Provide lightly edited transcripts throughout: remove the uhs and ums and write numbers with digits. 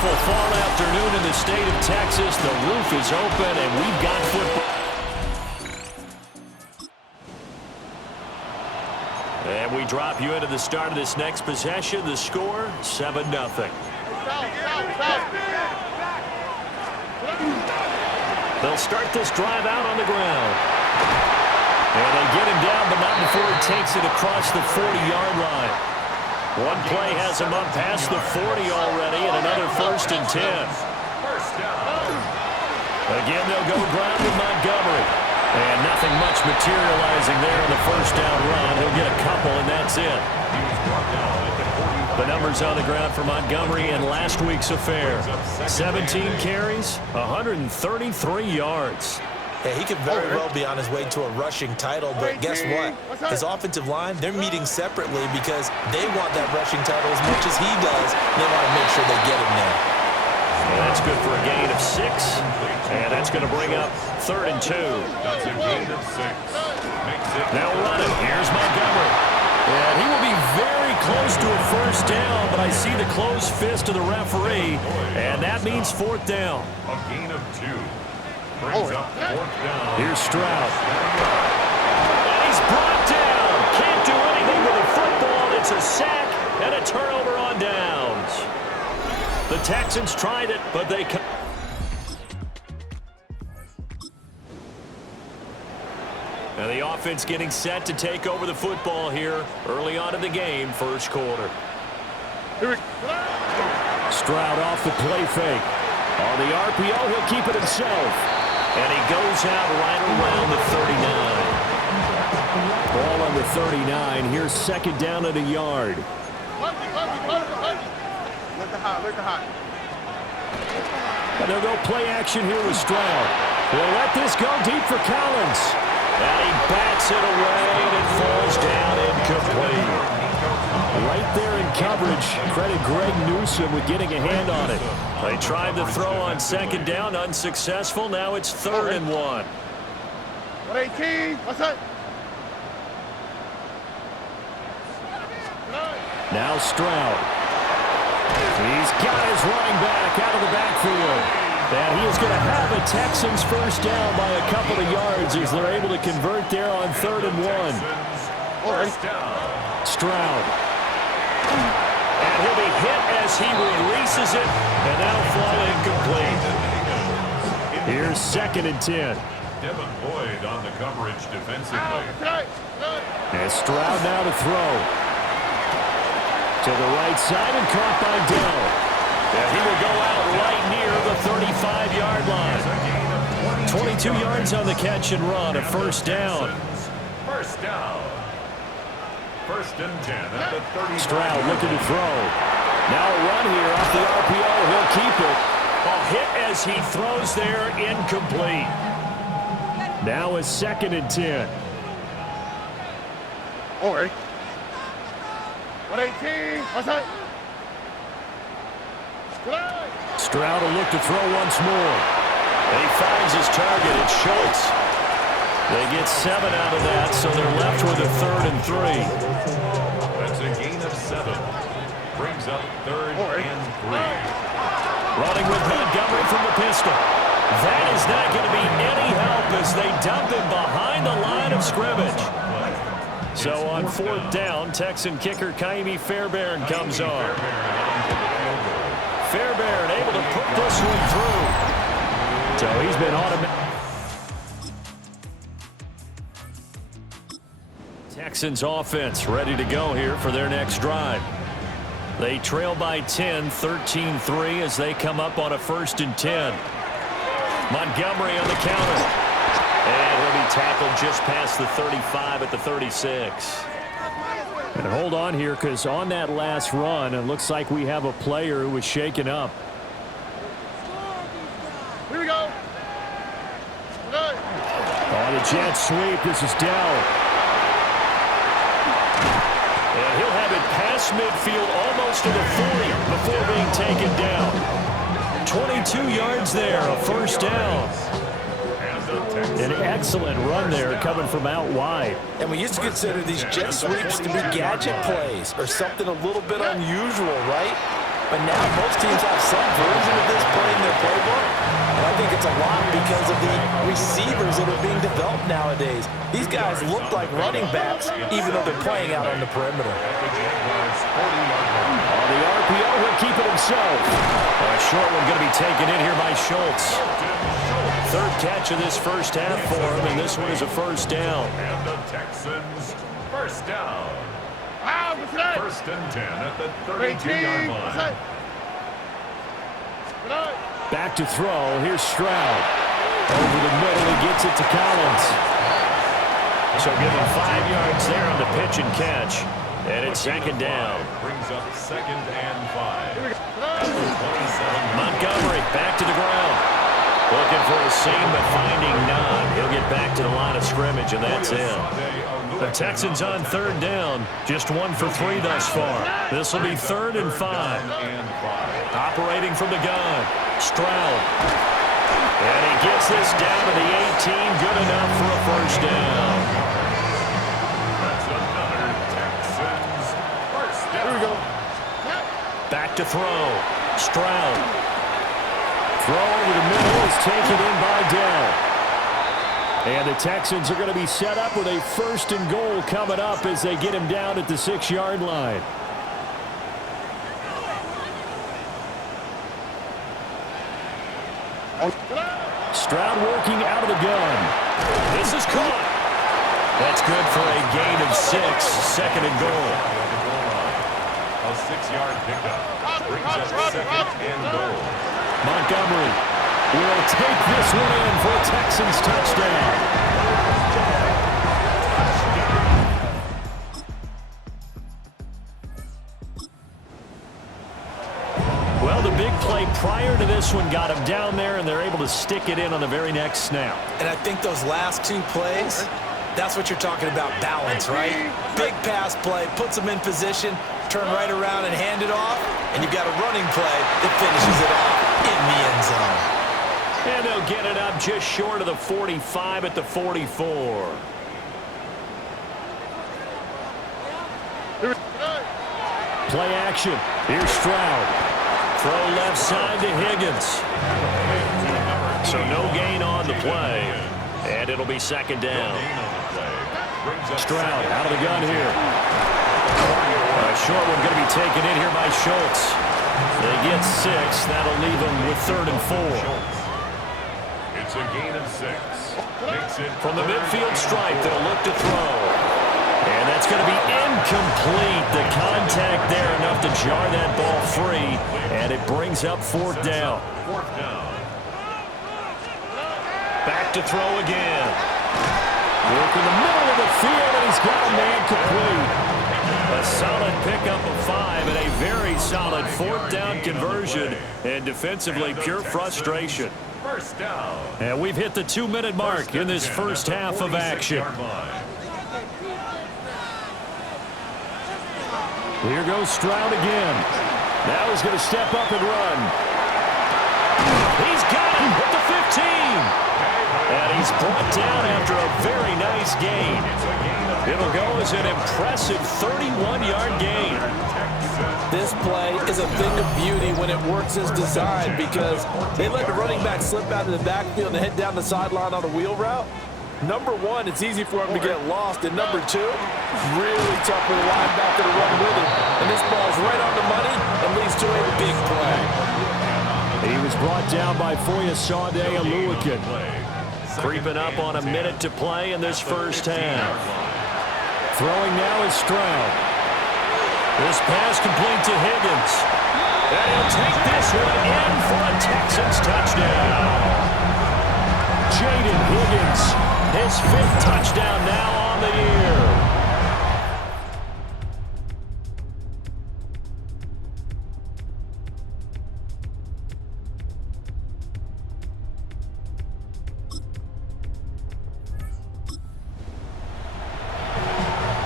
beautiful fall afternoon in the state of Texas. The roof is open, and we've got football. And we drop you into the start of this next possession. The score, 7-0. They'll start this drive out on the ground. And they get him down, but not before he takes it across the 40-yard line. One play has him up past the 40 already, and another 1st and 10. Again, they'll go ground with Montgomery. And nothing much materializing there in the 1st down run. He'll get a couple, and that's it. The numbers on the ground for Montgomery in last week's affair. 17 carries, 133 yards. Yeah, he could very well be on his way to a rushing title, but guess what? His offensive line, they're meeting separately because they want that rushing title as much as he does. They want to make sure they get him there. So that's good for a gain of 6, and that's going to bring up 3rd and 2. That's a gain of 6. Now running, here's Montgomery. And he will be very close to a 1st down, but I see the closed fist of the referee, and that means 4th down. A gain of 2. Brings up 4th down. Here's Stroud. And he's brought down. Can't do anything with the football. It's a sack and a turnover on downs. The Texans tried it, but they... And the offense getting set to take over the football here early on in the game, 1st quarter. Stroud off the play fake. On the RPO, he'll keep it himself. And he goes out right around the 39. Ball on the 39. Here's 2nd down at a yard. And they'll go play action here with Stroud. They'll let this go deep for Collins. And he bats it away, and it falls down incomplete. Right there in coverage. Credit Greg Newsome with getting a hand on it. They tried to throw on 2nd down, unsuccessful. Now it's 3rd and 1. 118. What's up? Now Stroud. He's got his running back out of the backfield. And he is going to have a Texans 1st down by a couple of yards as they're able to convert there on 3rd and 1. Stroud. And he'll be hit as he releases it, and that'll fall incomplete. Here's 2nd and 10. Devin Lloyd on the coverage defensively. And Stroud now to throw. To the right side and caught by Dell. And he will go out right near the 35-yard line. 22 yards on the catch and run, a 1st down. 1st down. 1st and 10 at the 30. Stroud looking to throw. Now a run here off the RPO. He'll keep it. A hit as he throws there, incomplete. Now a 2nd and 10. 118. What's up? Stroud will look to throw once more. And he finds his target. It's Schultz. They get 7 out of that, so they're left with a 3rd and 3. That's a gain of 7. Brings up 3rd and 3. Running with Montgomery from the pistol. That is not going to be any help as they dump him behind the line of scrimmage. So on 4th down, Texan kicker Kaimi Fairbairn comes on. Fairbairn able to put this one through. So he's been automatic. Texans offense ready to go here for their next drive. They trail by 10, 13-3 as they come up on a 1st and 10. Montgomery on the counter. And he'll be tackled just past the 35 at the 36. And hold on here, because on that last run, it looks like we have a player who was shaken up. Here we go. On a jet sweep, this is Dell. And he'll have it past midfield, almost to the 40 before being taken down. 22 yards there, a 1st down. An excellent run there coming from out wide. And we used to consider these jet sweeps to be gadget plays or something a little bit unusual, right? but now most teams have some version of this play in their playbook. And I think it's a lot because of the receivers that are being developed nowadays. These guys look like running backs, even though they're playing out on the perimeter. On the RPO, he'll keep it himself. A short one going to be taken in here by Schultz. Third catch of this first half for him, and this one is a first down. And the Texans, first down. First and 10 at the 32-yard line. Back to throw. Here's Stroud. Over the middle, he gets it to Collins. So give him 5 yards there on the pitch and catch. And it's second down. Brings up second and 5. Montgomery back to the ground. Looking for a seam, but finding none. He'll get back to the line of scrimmage, and that's in. The Texans on third down. Just 1 for 3 thus far. This will be 3rd and 5. Operating from the gun. Stroud. And he gets this down to the 18. Good enough for a first down. That's another Texans first down. Here we go. Back to throw. Stroud. Throw over the middle is taken in by Dell. And the Texans are going to be set up with a 1st and goal coming up as they get him down at the 6-yard line. Stroud working out of the gun. This is caught. That's good for a gain of 6. 2nd and goal. A 6-yard pickup. Brings up second and goal. Montgomery will take this one in for a Texans touchdown. Well, the big play prior to this one got him down there, and they're able to stick it in on the very next snap. And I think those last 2 plays, that's what you're talking about, balance, right? Big pass play, puts them in position, turn right around and hand it off, and you've got a running play that finishes it off in the end zone. And they'll get it up just short of the 45 at the 44. Play action. Here's Stroud. Throw left side to Higgins. So no gain on the play. And it'll be second down. Stroud out of the gun here. A short one going to be taken in here by Schultz. They get 6. That'll leave them with 3rd and 4. It's a gain of 6. Makes it From the midfield stripe, they'll look to throw. And that's going to be incomplete. The contact there enough to jar that ball free. And it brings up 4th down. 4th down. Back to throw again. Work in the middle of the field, and he's got a man complete. A solid pickup of 5 and a very solid 4th down conversion. And defensively, pure frustration. First down. And we've hit the 2-minute mark in this first half of action. Here goes Stroud again. Now he's going to step up and run. He's got him at the 15. And he's brought down after a very nice gain. It'll go as an impressive 31-yard gain. This play is a thing of beauty when it works as designed because they let the running back slip out of the backfield and head down the sideline on a wheel route. Number 1, it's easy for him to get lost. And number 2, really tough for the linebacker to run with it. And this ball's right on the money and leads to a big play. He was brought down by Foyesade Aluakin. Creeping up on a minute to play in this first half. Throwing now is Stroud. This pass complete to Higgins. And he'll take this one in for a Texans touchdown. Jaden Higgins, his 5th touchdown now on the year.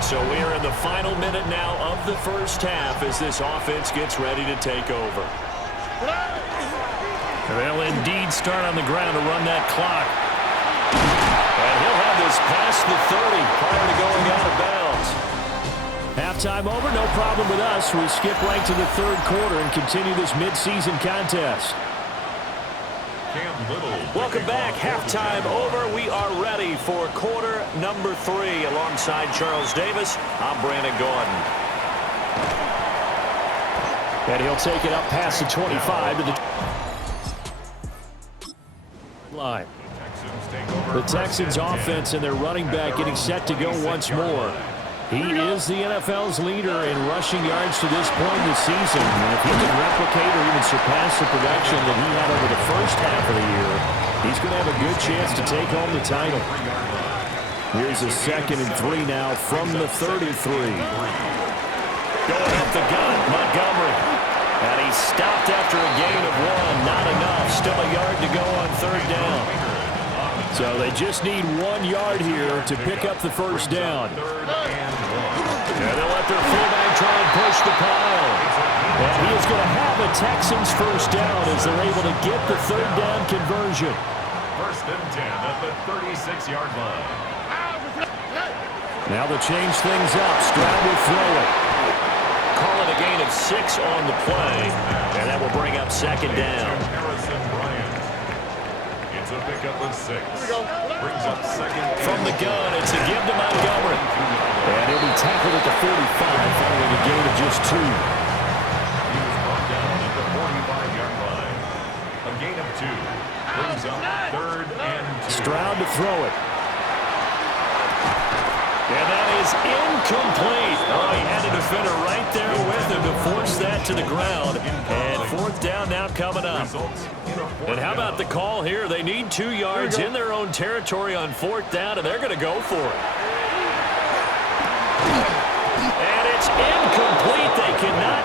So we are in the final minute now of the first half as this offense gets ready to take over. They'll indeed start on the ground to run that clock. And he'll have this past the 30 prior to going out of bounds. halftime over. No problem with us. We skip right to the third quarter and continue this midseason contest. Welcome back. Halftime over. We are ready for quarter number 3. Alongside Charles Davis, I'm Brandon Gordon. And he'll take it up past the 25 to the line. The Texans offense and their running back getting set to go once more. He is the NFL's leader in rushing yards to this point in the season. And if he can replicate or even surpass the production that he had over the first half of the year, he's going to have a good chance to take home the title. Here's a 2nd and 3 now from the 33. Going up the gun, Montgomery. And he stopped after a gain of 1. Not enough. Still a yard to go on 3rd down. So they just need 1 yard here to pick up the first down. And they'll let their fullback try and push the pile. And he is going to have a Texans first down as they're able to get the 3rd down conversion. 1st and 10 at the 36-yard line. Now they change things up. Stroud will throw it. Call it a gain of 6 on the play. And that will bring up 2nd down. Harrison Bryant. It's a pickup of 6. Brings up 2nd. From the gun, it's a give to Montgomery. And he'll be tackled at the 45 following a gain of just 2. He was brought down at the 45-yard line. A gain of 2. Brings up 3rd and 2. Stroud to throw it. And that is incomplete. Oh, he had a defender right there with him to force that to the ground. And 4th down now coming up. And how about the call here? They need 2 yards in their own territory on 4th down, and they're going to go for it. And it's incomplete. They cannot.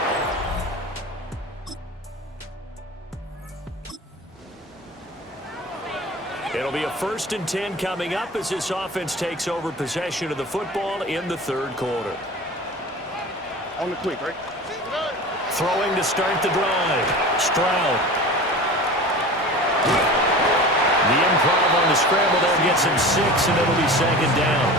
It'll be a 1st and 10 coming up as this offense takes over possession of the football in the 3rd quarter. On the quick, right? Throwing to start the drive. Stroud. The improv on the scramble there gets him 6, and it'll be 2nd down.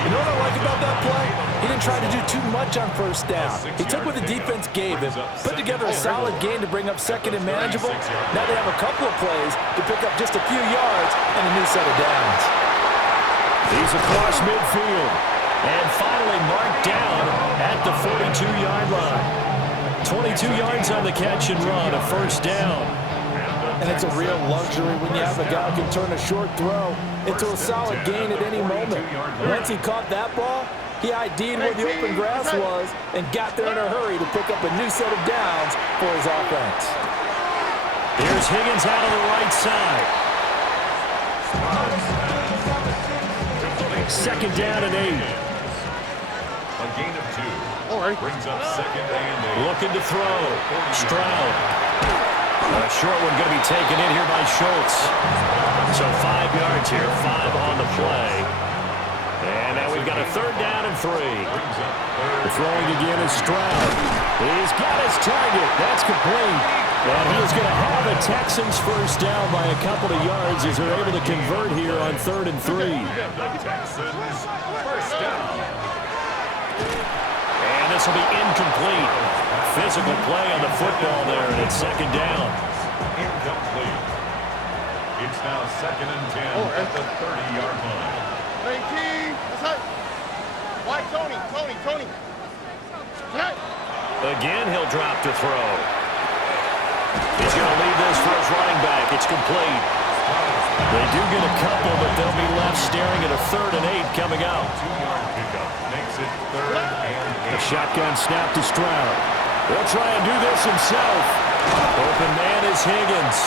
You know what I like about that play? He didn't try to do too much on 1st down. He took what the defense gave him, put together a solid gain to bring up 2nd and manageable. Now they have a couple of plays to pick up just a few yards and a new set of downs. He's across midfield. And finally marked down at the 42-yard line. 22 yards on the catch and run, a 1st down. And it's a real luxury when you have a guy who can turn a short throw into a solid gain at any moment. Once he caught that ball, he ID'd where the open grass was and got there in a hurry to pick up a new set of downs for his offense. Here's Higgins out of the right side. 2nd down and 8. A gain of 2. All right. Brings up 2nd and 8. Looking to throw. Stroud. A short one going to be taken in here by Schultz. So 5 yards here, 5 on the play. And now we've got a 3rd down and 3. The throwing again is Stroud. He's got his target. That's complete. And he is going to have a Texans first down by a couple of yards as they're able to convert here on 3rd and 3. Texans first down. And this will be incomplete. Physical play on the football there, and it's 2nd down. Incomplete. It's now 2nd and 10 at the 30-yard line. 19. That's it. Why, Tony? Again, he'll drop to throw. He's going to leave this for his running back. It's complete. They do get a couple, but they'll be left staring at a 3rd and 8 coming out. 2-yard pickup makes it 3rd and 8. A shotgun snap to Stroud. He'll try and do this himself. Open man is Higgins.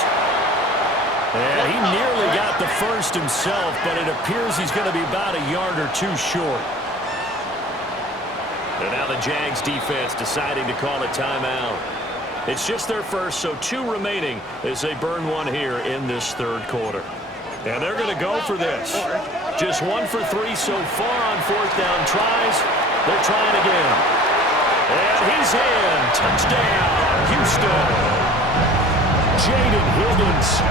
And he nearly got the first himself, but it appears he's going to be about a yard or 2 short. And now the Jags defense deciding to call a timeout. It's just their first, so 2 remaining as they burn 1 here in this 3rd quarter. And they're going to go for this. Just 1 for 3 so far on 4th down tries. They're trying again. And he's in. Touchdown, Houston. Jaden Higgins.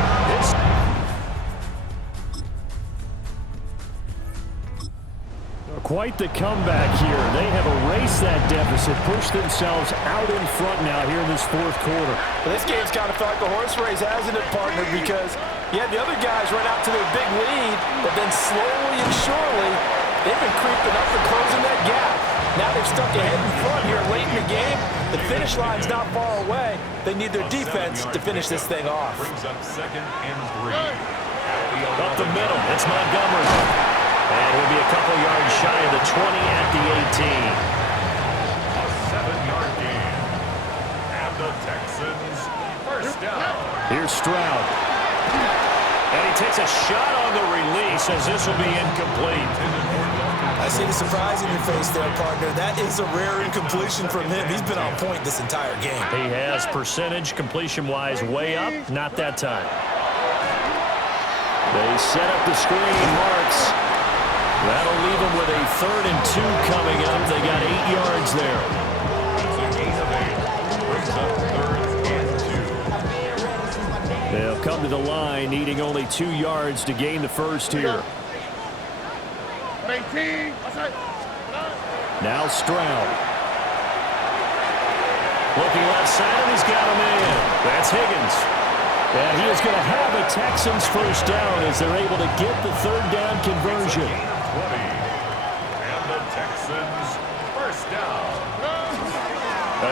Quite the comeback here. They have erased that deficit, pushed themselves out in front now here in this fourth quarter. Well, this game's kind of felt like a horse race, hasn't it, partner? Because you had the other guys run out to their big lead, but then slowly and surely, they've been creeping up and closing that gap. Now they've stuck ahead in front here late in the game. The finish line's not far away. They need their defense to finish this thing off. Brings up 2nd and 3. Up the middle, it's Montgomery. And he'll be a couple yards shy of the 20 at the 18. A 7-yard gain. And the Texans first down. Here's Stroud. And he takes a shot on the release as this will be incomplete. I see the surprise in your face there, partner. That is a rare incompletion from him. He's been on point this entire game. He has percentage completion-wise way up. Not that time. They set up the screen. Marks. That'll leave them with a 3rd and 2 coming up. They got 8 yards there. It's a gain of 8. Brings up 3rd and 2. They'll come to the line, needing only 2 yards to gain the first here. 18. Now Stroud. Looking left side, and he's got a man. That's Higgins. And he is going to have a Texans first down as they're able to get the 3rd down conversion. 20. And the Texans first down.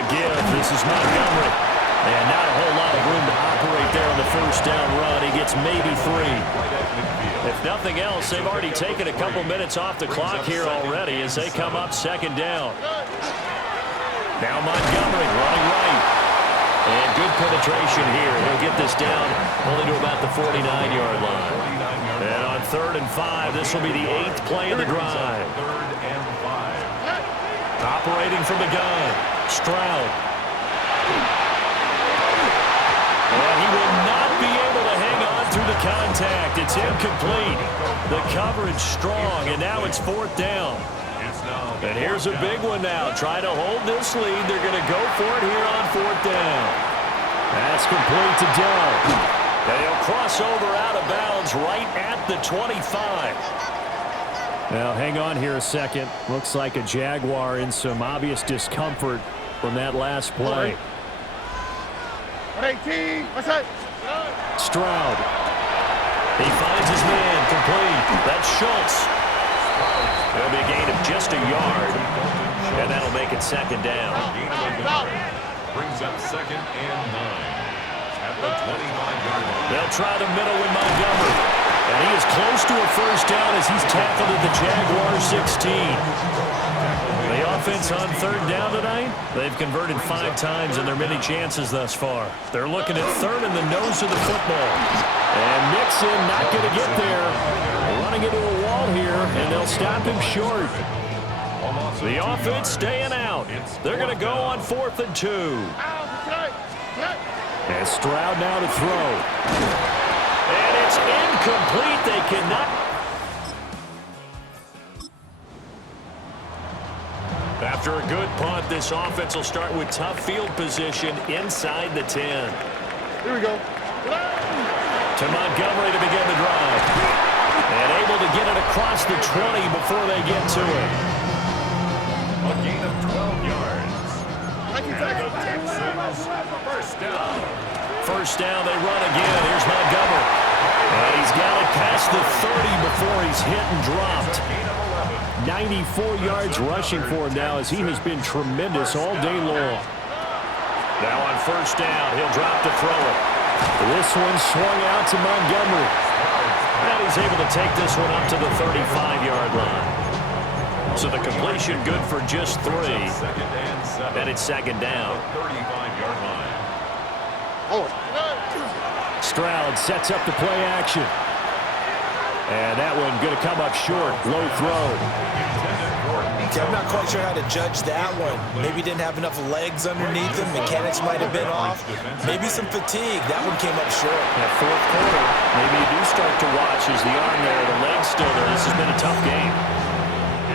Again, this is Montgomery. And not a whole lot of room to operate there on the first down run. He gets maybe 3. If nothing else, they've already taken a couple minutes off the clock here already as they come up 2nd down. Now Montgomery running right. And good penetration here. He'll get this down only to about the 49-yard line. And on 3rd and 5, this will be the 8th play of the drive. 3rd and 5. Operating from the gun, Stroud. And he will not be able to hang on through the contact. It's incomplete. The coverage strong, and now it's 4th down. And here's a big one now. Try to hold this lead. They're going to go for it here on 4th down. That's complete to Dell. And he'll cross over out of bounds right at the 25. Now, hang on here a second. Looks like a Jaguar in some obvious discomfort from that last play. 18. Stroud. He finds his man complete. That's Schultz. It'll be a gain of just a yard. And that'll make it 2nd down. Brings up 2nd and 9. At the 25-yard line. They'll try the middle with Montgomery. And he is close to a first down as he's tackled at the Jaguars 16. The offense on 3rd down tonight, they've converted 5 times in their many chances thus far. They're looking at 3rd in the nose of the football. And Mixon not going to get there. Running into a wall here, and they'll stop him short. The offense staying out. They're going to go on 4th and 2. And Stroud now to throw. And it's incomplete. They cannot. After a good punt, this offense will start with tough field position inside the 10. Here we go. To Montgomery to begin the drive. And able to get it across the 20 before they get to it. A gain of 12 yards. And the Texans first down. First down, they run again. Here's Montgomery. And he's got it past the 30 before he's hit and dropped. 94 yards rushing for him now as he has been tremendous all day long. Now on first down, he'll drop to throw it. This one swung out to Montgomery. And he's able to take this one up to the 35-yard line. So the completion good for just 3. And it's 2nd down. 35-yard line. Stroud sets up the play action. And that one going to come up short. Low throw. Okay, I'm not quite sure how to judge that one. Maybe didn't have enough legs underneath him. Mechanics might have been off. Maybe some fatigue. That one came up short. That 4th quarter, maybe you do start to watch as the arm there, the leg's still there. This has been a tough game.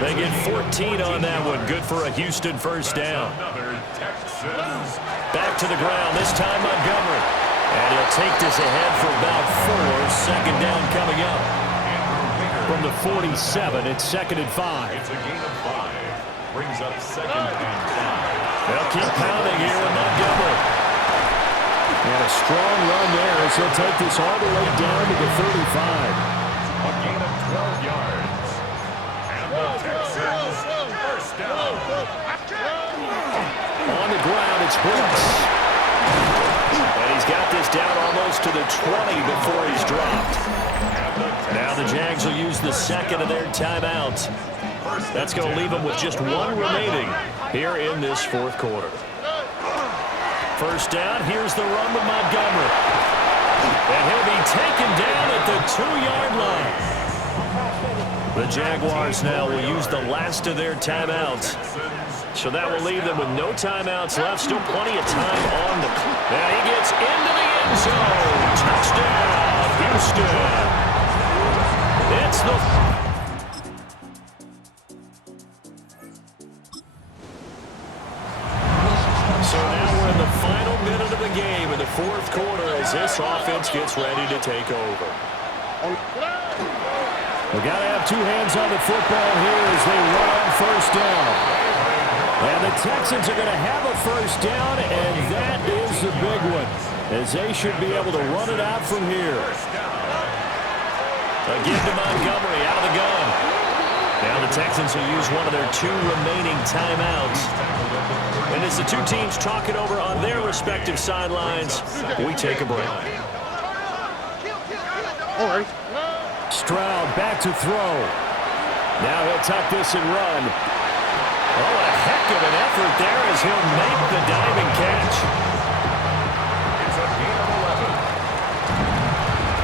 They get 14 on that one. Good for a Houston first down. Back to the ground, this time Montgomery. And he'll take this ahead for about 4. 2nd down coming up. from the 47. It's 2nd and 5. It's a gain of 5. Brings up 2nd and 5. They'll keep pounding here with Montgomery. And a strong run there as he'll take this all the way down to the 35. A gain of 12 yards. And the Texans first down. On the ground, it's Brooks. And he's got this down almost to the 20 before he's dropped. Now the Jags will use the second of their timeouts. That's going to leave them with just one remaining here in this fourth quarter. First down, here's the run with Montgomery. And he'll be taken down at the 2-yard line. The Jaguars now will use the last of their timeouts. So that will leave them with no timeouts left. Still plenty of time on the clock. And he gets into the end zone. Touchdown, Houston. It's the... So now we're in the final minute of the game in the fourth quarter as this offense gets ready to take over. We've got to have two hands on the football here as they run on first down. And the Texans are going to have a first down, and that is the big one, as they should be able to run it out from here. Again to Montgomery out of the gun. Now the Texans will use one of their two remaining timeouts. And as the two teams talk it over on their respective sidelines, we take a break. All right. Stroud back to throw. Now he'll tuck this and run. Oh, a heck of an effort there as he'll make the diving catch. It's a gain of 11.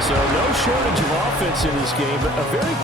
So no shortage of offense in this game, but a very